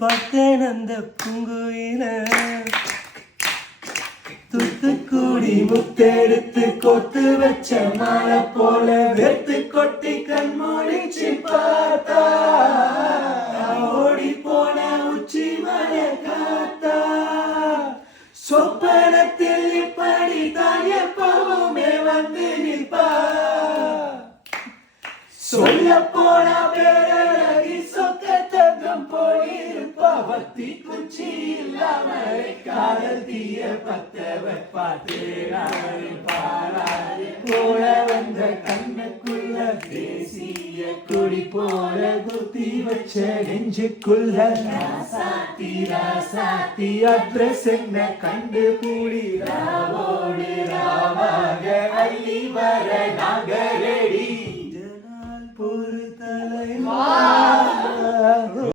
பார்த்தேன் அந்த பூங்குயில தூத்துக்குடி முத்தெடுத்து கொத்து வச்ச மாலை போல வெத்து கொட்டி கண்மூடிச்சு பார்த்தா ஓடி போன உச்சி மலை காத்தா சொப்பனத்தில் இப்படி தான் எப்பவுமே வந்து நிற்பா சொல்ல போன பேரழகி சொக்கத்தம் போயிருப்பா பத்தி குச்சி இல்லாம காதல் தீய பத்த வைப்பா தேராறு பாராறு போல வந்த கண்ணுக்குள்ள தேசிய கொடி போல குத்தி வச்ச நெஞ்சுக்குள்ள ராசாத்தி ராசாத்தி அட்ரஸ் என்ன கண்டு கூடி ராவோடு ராவாக அள்ளி வர நாங்க ரெடி பொறு தலை